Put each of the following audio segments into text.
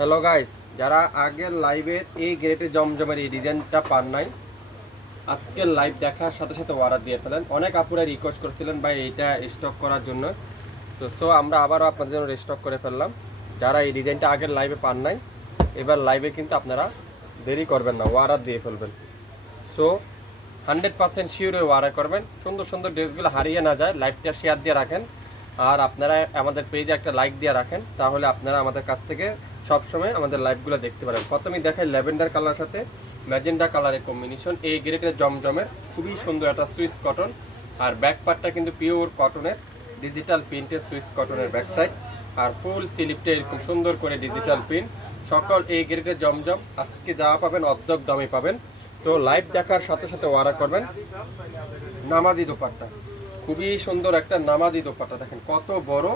Hello guys যারা আগের লাইভের এই গ্রেটে জমজমের এই ডিজাইনটা পান নাই, আজকের লাইভ দেখার সাথে সাথে অর্ডার দিয়ে ফেলেন। অনেক আপুরা রিকোয়েস্ট করছিলেন, ভাই, এইটা স্টক করার জন্য। তো সো আমরা আবারও আপনাদের জন্য স্টক করে ফেললাম। যারা এই ডিজাইনটা আগের লাইভে পান নাই, এবার লাইভে কিন্তু আপনারা দেরি করবেন না অর্ডার দিয়ে ফেলবেন। সো হান্ড্রেড পার্সেন্ট শিওরে অর্ডার করবেন। সুন্দর সুন্দর ড্রেসগুলো হারিয়ে না যায় লাইভটা শেয়ার দিয়ে রাখেন। আর আপনারা আমাদের পেজে একটা লাইক দিয়ে রাখেন, তাহলে আপনারা আমাদের কাছ থেকে সবসময় আমাদের লাইভগুলো দেখতে পারেন। প্রথমেই দেখাই ল্যাভেন্ডার কালার সাথে ম্যাজেন্ডা কালারের কম্বিনেশন এই গ্রেটের জমজমের খুবই সুন্দর একটা সুইস কটন আর ব্যাক পার্টটা কিন্তু পিওর কটনের ডিজিটাল প্রিন্টের সুইস কটনের ব্যাক সাইড আর ফুল স্লিপটা এরকম সুন্দর করে ডিজিটাল প্রিন্ট সকল এই গ্রেটের জমজম আজকে যাওয়া পাবেন অর্ধক দামে পাবেন। তো লাইভ দেখার সাথে সাথে অর্ডার করবেন নামাজি দোপাট্টা। খুবই সুন্দর একটা নামাজি দোপাট্টা দেখেন, কত বড়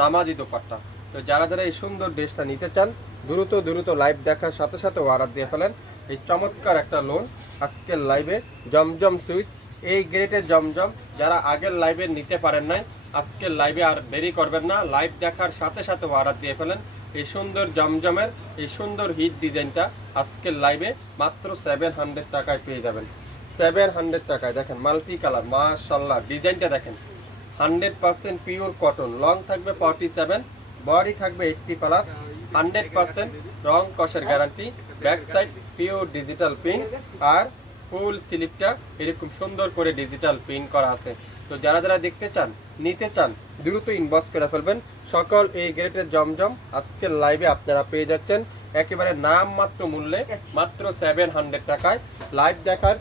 নামাজি দোপাট্টা। তো যারা যারা এই সুন্দর ড্রেসটা নিতে চান, দ্রুত দ্রুত লাইভ দেখার সাথে সাথে অর্ডার দিয়ে ফেলেন এই চমৎকার একটা লোন আজকের লাইভে জমজম সুইচ এই গ্রেটের জমজম। যারা আগের লাইভে নিতে পারেন নাই, আজকের লাইভে আর দেরি করবেন না। লাইভ দেখার সাথে সাথে অর্ডার দিয়ে ফেলেন এই সুন্দর জমজমের, এই সুন্দর হিট ডিজাইনটা আজকের লাইভে মাত্র সেভেন হান্ড্রেড টাকায় পেয়ে যাবেন। সেভেন হান্ড্রেড টাকায়। দেখেন মাল্টি কালার মাশাল্লাহ ডিজাইনটা দেখেন। Hundred percent pure cotton long থাকবে ফর্টি সেভেন বডি থাকবে এইটটি প্লাস হান্ড্রেড পার্সেন্ট রং কষের guarantee back side pure digital print আর ফুল স্লিপটা এরকম সুন্দর করে ডিজিটাল প্রিন্ট করা আছে। তো যারা যারা দেখতে চান, নিতে চান, দ্রুত ইনবক্স করে ফেলবেন। সকল এই গ্রেটের জমজম আজকের লাইভে আপনারা পেয়ে যাচ্ছেন। একেবারে নাম মাত্র মূল্যে, মাত্র সেভেন হান্ড্রেড টাকায়। লাইভ দেখার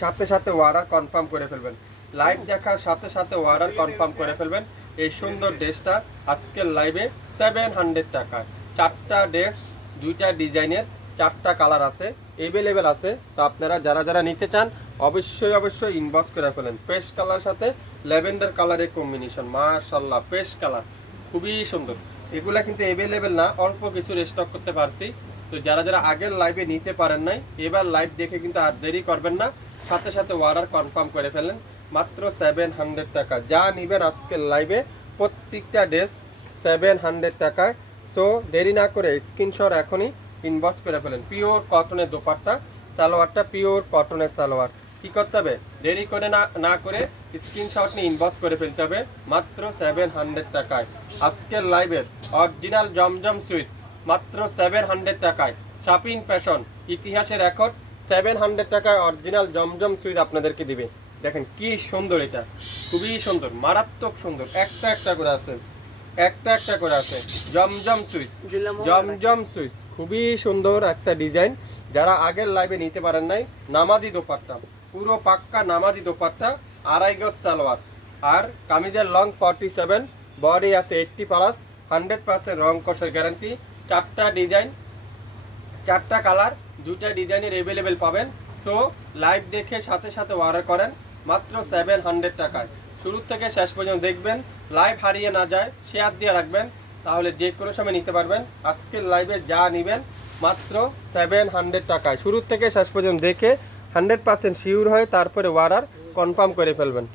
সাথে সাথে অর্ডার কনফার্ম করে ফেলবেন। লাইভ দেখার সাথে সাথে অর্ডার কনফার্ম করে ফেলবেন। এই সুন্দর ড্রেসটা আজকের লাইভে সেভেন হান্ড্রেড টাকায় চারটা ড্রেস, দুইটা ডিজাইনের, চারটা কালার আছে এভেলেবেল আছে। তো আপনারা যারা যারা নিতে চান, অবশ্যই অবশ্যই ইনবক্স করে ফেলেন। পেস্ট কালার সাথে ল্যাভেন্ডার কালারের কম্বিনেশন মাশাল্লাহ পেস্ট কালার খুবই সুন্দর। এগুলা কিন্তু এভেলেবেল না, অল্প কিছু স্টক করতে পারছি। তো যারা যারা আগের লাইভে নিতে পারেন নাই, এবার লাইভ দেখে কিন্তু আর দেরি করবেন না। সাথে সাথে অর্ডার কনফার্ম করে ফেলেন। মাত্র সেভেন হান্ড্রেড টাকা। যা নেবেন আজকের লাইভে প্রত্যেকটা ড্রেস সেভেন হান্ড্রেড টাকায় সো দেরি না করে স্ক্রিনশট এখনই ইনবক্স করে ফেলেন। পিওর কটনের দোপাট্টা, সালোয়ারটা পিওর কটনের সালোয়ার। কী করতে হবে? দেরি করে না না করে স্ক্রিনশট নিয়ে ইনবক্স করে ফেলতে হবে মাত্র সেভেন হান্ড্রেড টাকায়। আজকের লাইভের অরিজিনাল জমজম সুইচ মাত্র সেভেন হান্ড্রেড টাকায়। শাপিং ফ্যাশন ইতিহাসের রেকর্ড সেভেন হান্ড্রেড টাকায় অরিজিনাল জমজম সুইচ আপনাদেরকে দিবে। দেখেন কি সুন্দর এটা। খুবই সুন্দর মারাত্মক সুন্দর। একটা একটা করে আছে। একটা একটা করে আছে। জমজম সুইচ। জমজম সুইচ। খুবই সুন্দর একটা ডিজাইন। যারা আগের লাইভে নিতে পারেন নাই নামাজি দোপাট্টা। পুরো পাক্কা নামাজি দোপাট্টা আড়াই গজ সালোয়ার। আর কামিজের লং ফর্টি সেভেন বডি আছে এইটটি প্লাস হান্ড্রেড পার্সেন্ট রং কষের গ্যারান্টি চারটা ডিজাইন চারটা কালার দুটা ডিজাইনের অ্যাভেলেবেল পাবেন। সো লাইভ দেখে সাথে সাথে অর্ডার করেন। মাত্র সেভেন হান্ড্রেড টাকায়। শুরু থেকে শেষ পর্যন্ত দেখবেন লাইভ হারিয়ে না যায় শেয়ার দিয়ে রাখবেন, তাহলে যে কোনো সময় নিতে পারবেন। আজকের লাইভে যা নেবেন, মাত্র সেভেন হান্ড্রেড টাকায়। শুরু থেকে শেষ পর্যন্ত দেখে হান্ড্রেড পার্সেন্ট শিওর হয়ে তারপরে অর্ডার কনফার্ম করে ফেলবেন।